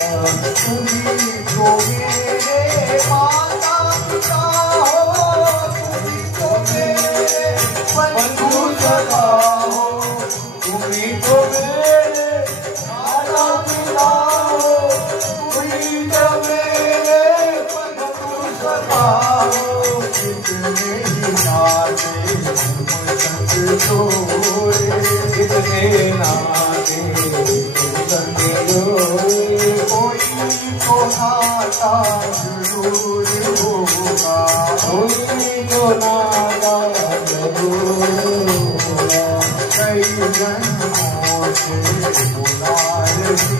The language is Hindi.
तुम्ही तो मेरे माता पिता हो, तुम्ही तो मेरे बंधु सखा हो, तुम्ही तो मेरे माता पिता हो, तुम्ही तो मेरे बंधु सखा हो। कितने ही नाते तुम संग जोड़े, कितने नाते तुम संग जोड़े, तो नाता जरूर होगा, कोई तो नाता जरूर होगा। कई जन्मों से बुला रही